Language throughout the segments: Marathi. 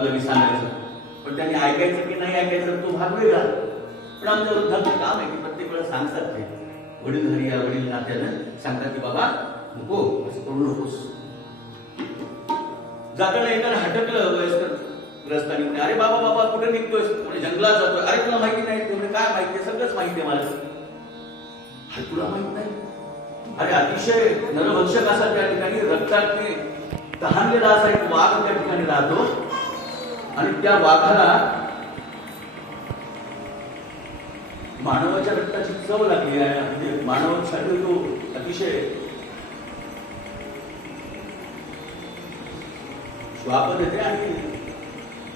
बाजूला मी सांगायचं. पण त्यांनी ऐकायचं की नाही ऐकायचं तो भाग वेगळा. पण आमच्या वृद्धांचं काम आहे की प्रत्येक वेळा सांगतात ते. वडील घरी या वडील नात्यानं सांगतात की बाबा नको असं करू नकोस. जाताना येताना हटकलं वयस्कर ग्रस्तानी. म्हणे अरे बाबा बाबा कुठे निघतोय म्हणे जंगलात जातोय. अरे तुला माहिती नाही? ते काय माहिती आहे? सगळंच माहिती आहे मला. अरे तुला माहीत नाही? अरे अतिशय नरभक्षक असा त्या ठिकाणी रक्ताने तहानलेला असा एक वाघ त्या ठिकाणी राहतो आणि त्या वाघाला मानवाच्या रक्ताची चव लागली आहे. म्हणजे मानवासाठी तो अतिशय श्वाप येते आणि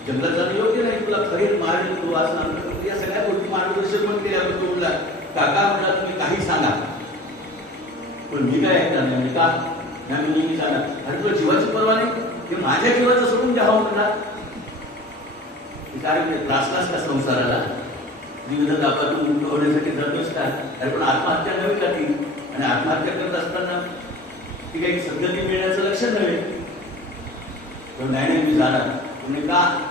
जंगलात जाणं योग्य नाही. तुला खरे मारेल तू वाचणार या सगळ्या गोष्टी मार्गदर्शन पण केल्या तो म्हणला काका म्हणला तुम्ही काही सांगा. पण मी काय ऐकणार नाही. का? नाही मी मी सांगा अरे तुला जीवाची पर्वा नाही? हे माझ्या जीवाचं सोडून द्यावं म्हणला. कारण काय त्रासलाच का संसाराला? विविध तापातून मुक्त होण्यासाठी जातोच का? अरे पण आत्महत्या नव्हे का ती? आणि आत्महत्या करत असताना ती काही सद्गती मिळण्याचं लक्ष नव्हे. तर नाही नाही मी जाणार. तुम्ही का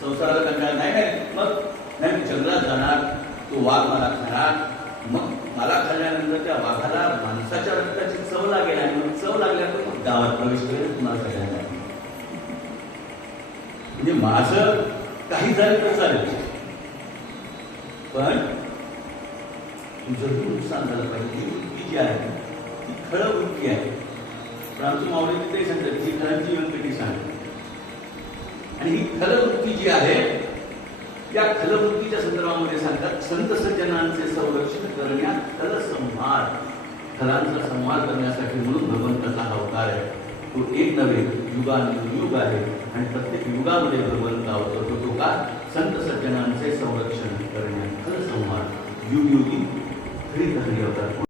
संसाराला कंटाळा? नाही नाही. मग? नाही मी जंगलात जाणार. तो वाघ मला खाणार. मग मला खाल्ल्यानंतर त्या वाघाला माणसाच्या रक्ताची चव लागेल आणि मग चव लागल्यानंतर मग गावात प्रवेश करेल तुम्हाला सगळ्यांना. म्हणजे माझं काही झालं तर चालेल. पण तुझं नुकसान झालं पाहिजे. ही वृत्ती जी आहे ती खरं वृत्ती आहे. पण आमची मावळी ते सांगतात जी खरांची व्यंकटी सांगतात आणि ही खलवृत्ती जी आहे या खलवृत्तीच्या संदर्भामध्ये सांगतात संत सज्जनांचे संरक्षण करण्यात खल संहार खलांचा संहार करण्यासाठी म्हणून भगवंताचा हा अवतार आहे. तो एक नव्हे युगानुयुग आहे. आणि प्रत्येक युगामध्ये भगवंत अवतरतो तो का? संत सज्जनांचे संरक्षण करण्यात संवाद. संहार युग हरी अवतार